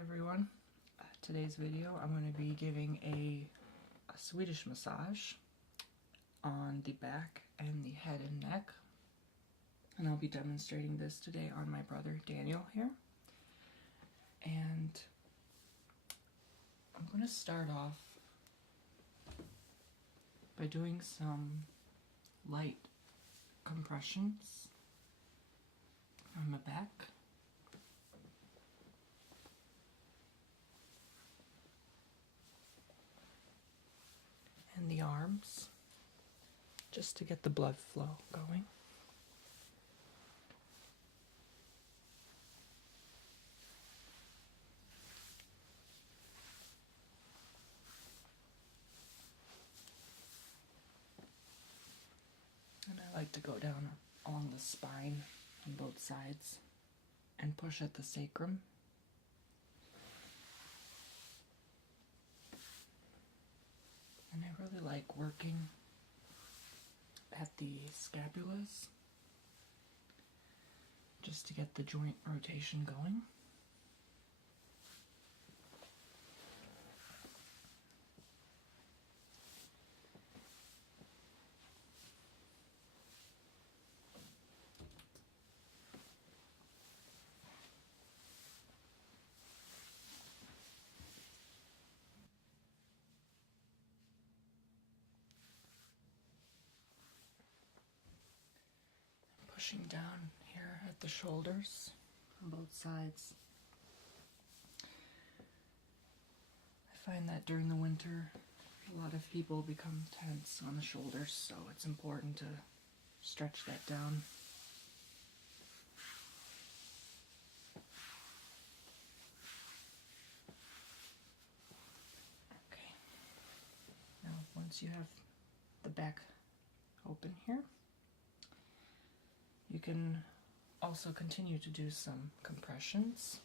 everyone. Today's video I'm going to be giving a Swedish massage on the back and the head and neck. And I'll be demonstrating this today on my brother Daniel here. And I'm going to start off by doing some light compressions on the back. And the arms, just to get the blood flow going. And I like to go down along the spine on both sides and push at the sacrum. And I really like working at the scapulas just to get the joint rotation going. Pushing down here at the shoulders on both sides. I find that during the winter, a lot of people become tense on the shoulders, so it's important to stretch that down. Okay. Now, once you have the back open here, you can also continue to do some compressions,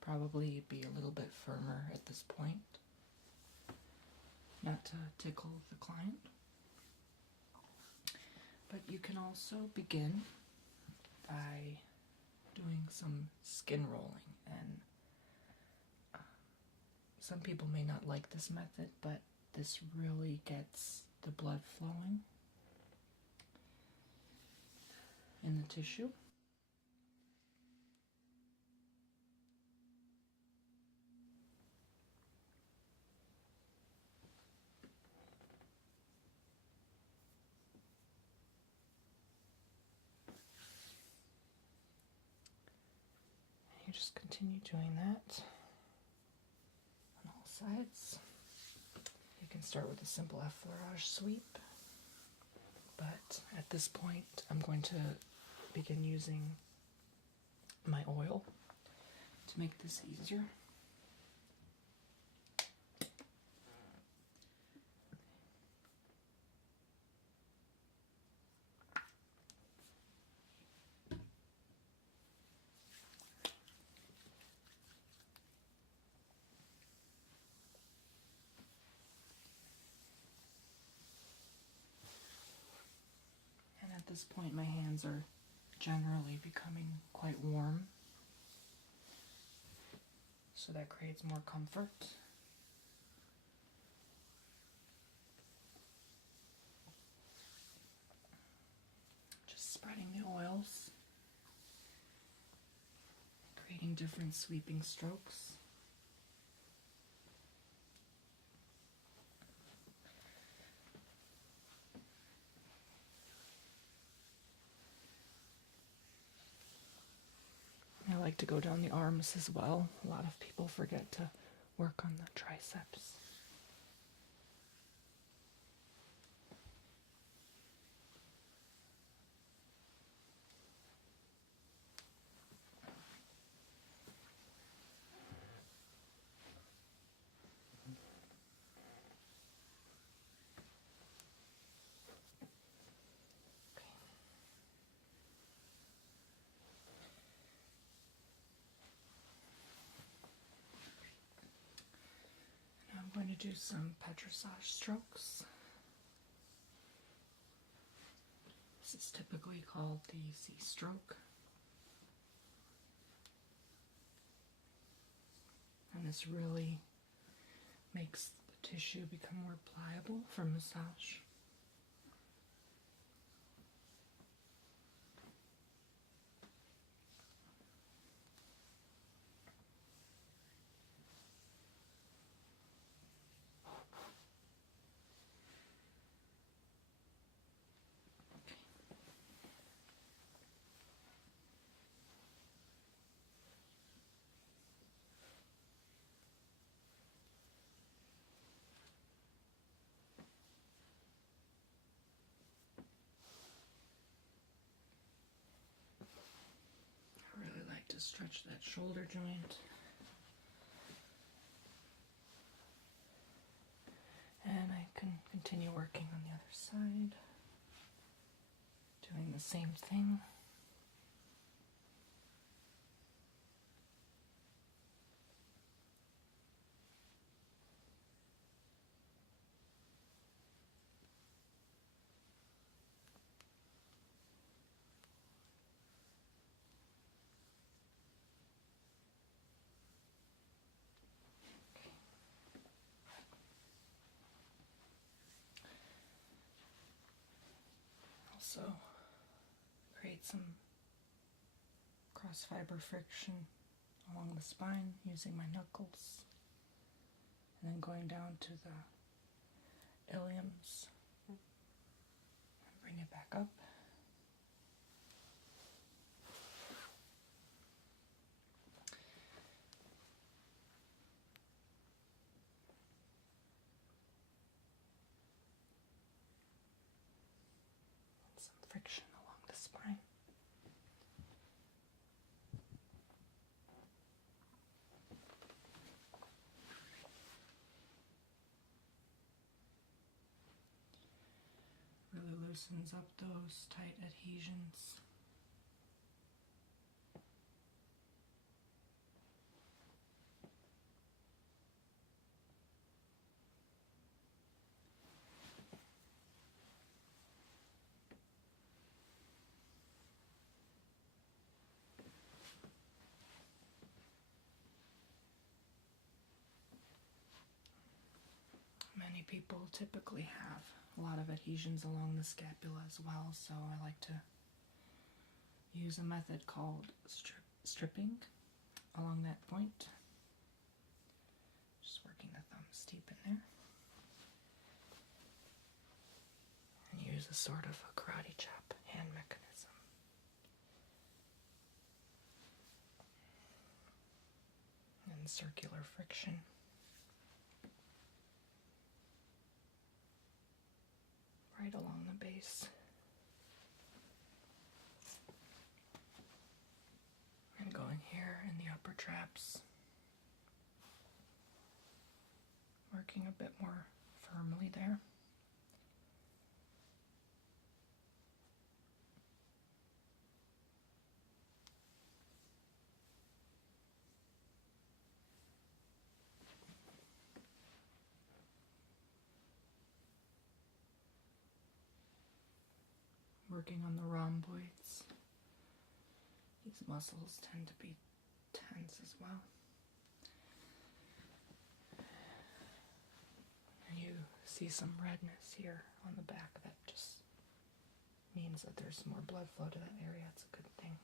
probably be a little bit firmer at this point, not to tickle the client. But you can also begin by doing some skin rolling, and some people may not like this method, but this really gets the blood flowing in the tissue. You just continue doing that on all sides. You can start with a simple effleurage sweep, but at this point I'm going to begin using my oil to make this easier. And at this point my hands are generally becoming quite warm, so that creates more comfort. Just spreading the oils, creating different sweeping strokes. I like to go down the arms as well. A lot of people forget to work on the triceps. I'm going to do some petrissage strokes. This is typically called the C stroke. this really makes the tissue become more pliable for massage. To stretch that shoulder joint. And I can continue working on the other side, doing the same thing. Also create some cross fiber friction along the spine using my knuckles, and then going down to the iliums and bring it back up. Some friction along the spine. Really loosens up those tight adhesions. Many people typically have a lot of adhesions along the scapula as well, so I like to use a method called stripping along that point. Just working the thumbs deep in there. And use a sort of a karate chop hand mechanism. And circular friction. Right along the base. And going here in the upper traps. Working a bit more firmly there. Working on the rhomboids. These muscles tend to be tense as well. And you see some redness here on the back. That just means that there's more blood flow to that area. It's a good thing.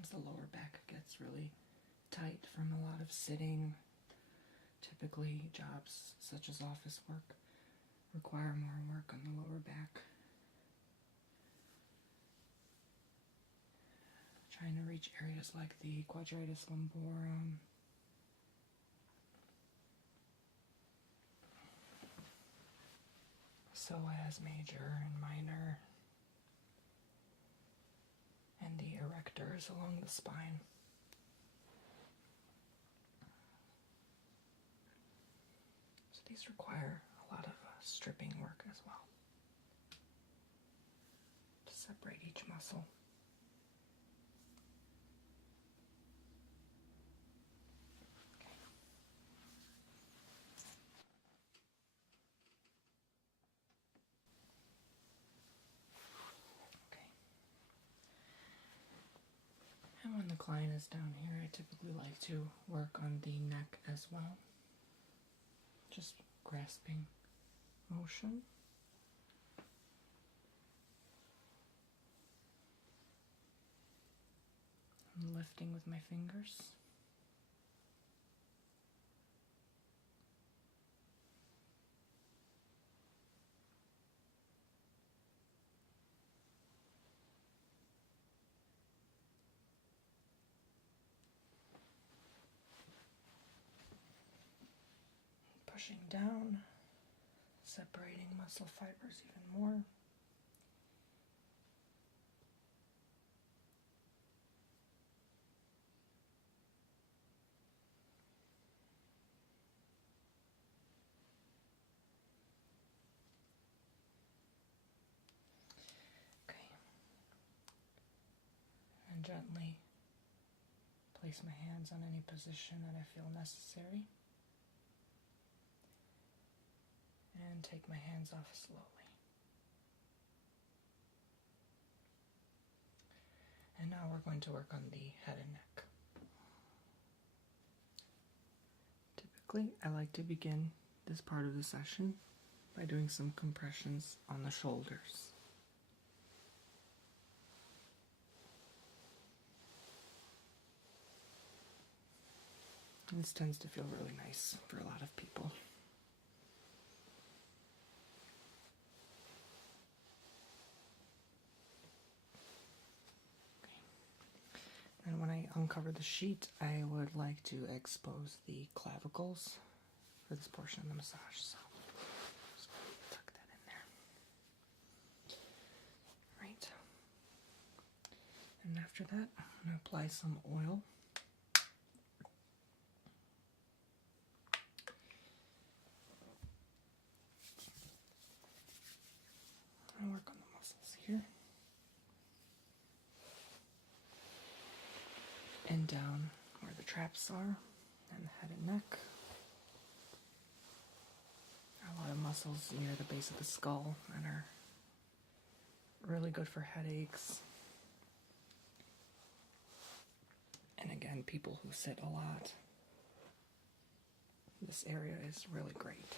sometimes the lower back gets really tight from a lot of sitting. Typically, jobs such as office work require more work on the lower back. Trying to reach areas like the quadratus lumborum, psoas major and minor, and the erectors along the spine. So these require a lot of stripping work as well to separate each muscle. And when the client is down here, I typically like to work on the neck as well. Just grasping motion. And lifting with my fingers. Pushing down, separating muscle fibers even more. Okay. And gently place my hands on any position that I feel necessary. And take my hands off slowly. And now we're going to work on the head and neck. Typically, I like to begin this part of the session by doing some compressions on the shoulders. This tends to feel really nice for a lot of people. And when I uncover the sheet, I would like to expose the clavicles for this portion of the massage. So just tuck that in there. Right. And after that, I'm going to apply some oil. And work on the muscles here. And down where the traps are, and the head and neck. A lot of muscles near the base of the skull that are really good for headaches. And again, people who sit a lot, this area is really great.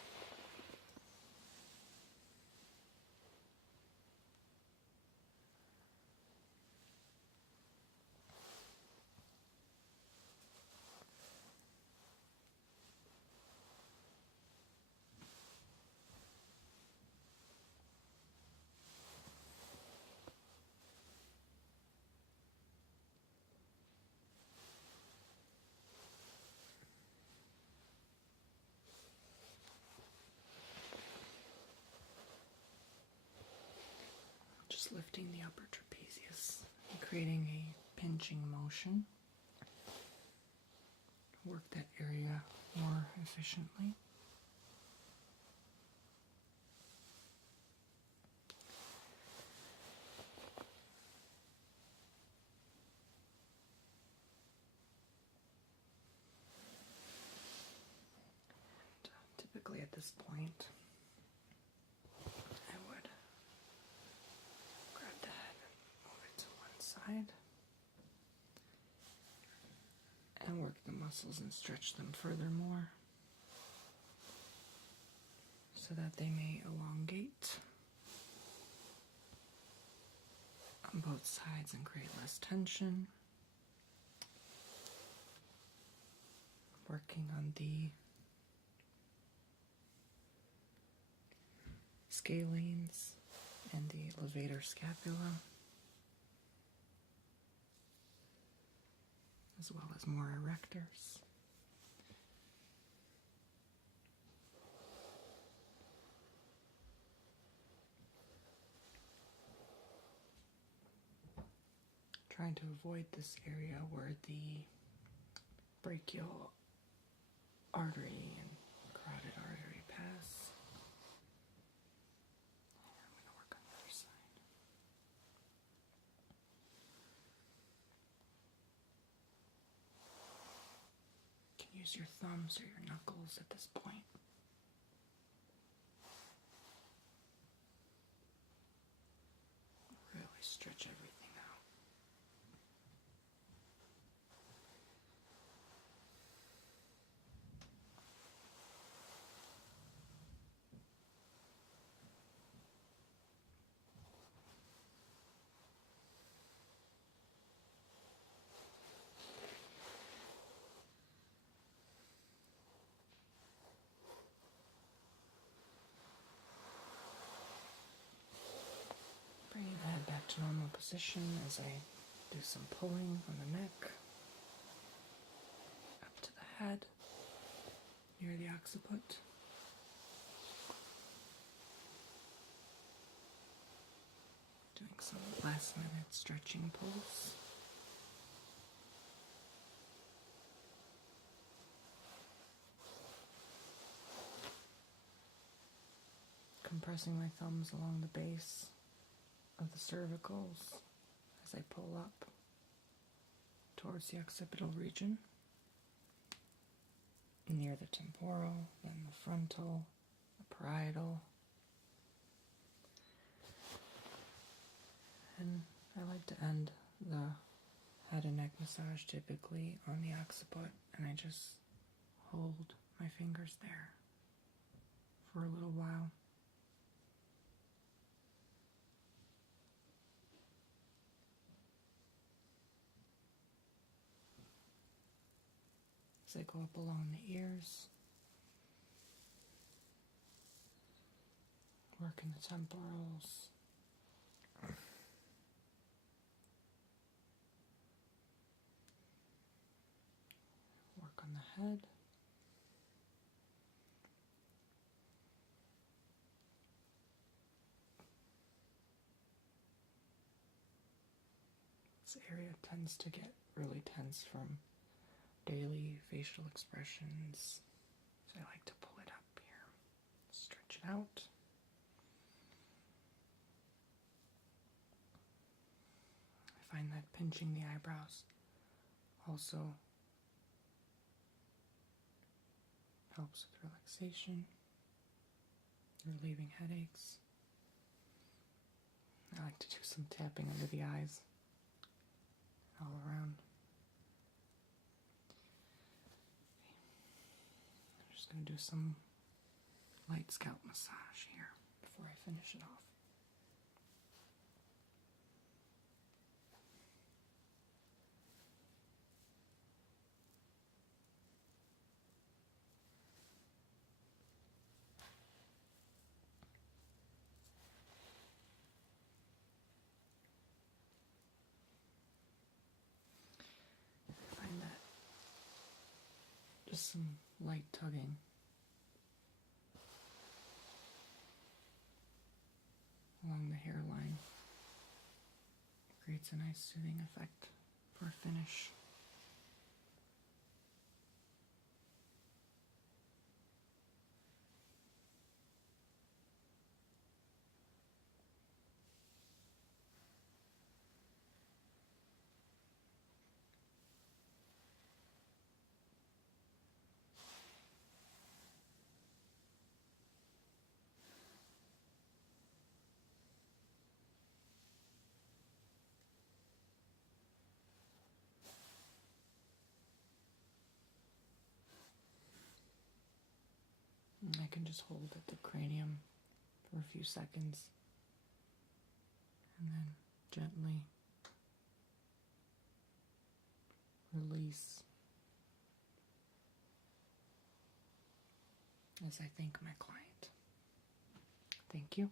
Just lifting the upper trapezius and creating a pinching motion. Work that area more efficiently. Typically at this point, I would grab the head and move it to one side and work the muscles and stretch them furthermore so that they may elongate on both sides and create less tension. working on the scalenes and the levator scapula, as well as more erectors. Trying to avoid this area where the brachial artery and carotid artery pass. And I'm going to work on the other side. You can use your thumbs or your knuckles at this point. Really stretch everything out. Bring the head back to normal position as I do some pulling on the neck, up to the head, near the occiput. Doing some last minute stretching pulls. Compressing my thumbs along the base of the cervicals as I pull up towards the occipital region, near the temporal, then the frontal, the parietal, and I like to end the head and neck massage typically on the occiput, and I just hold my fingers there for a little while. As I go up along the ears, work in the temporals, work on the head, this area tends to get really tense from daily facial expressions, so I like to pull it up here, stretch it out. I find that pinching the eyebrows also helps with relaxation, relieving headaches. I like to do some tapping under the eyes, all around. I'm just going to do some light scalp massage here before I finish it off. Just some light tugging along the hairline creates a nice soothing effect for a finish. And I can just hold at the cranium for a few seconds and then gently release as I thank my client. Thank you.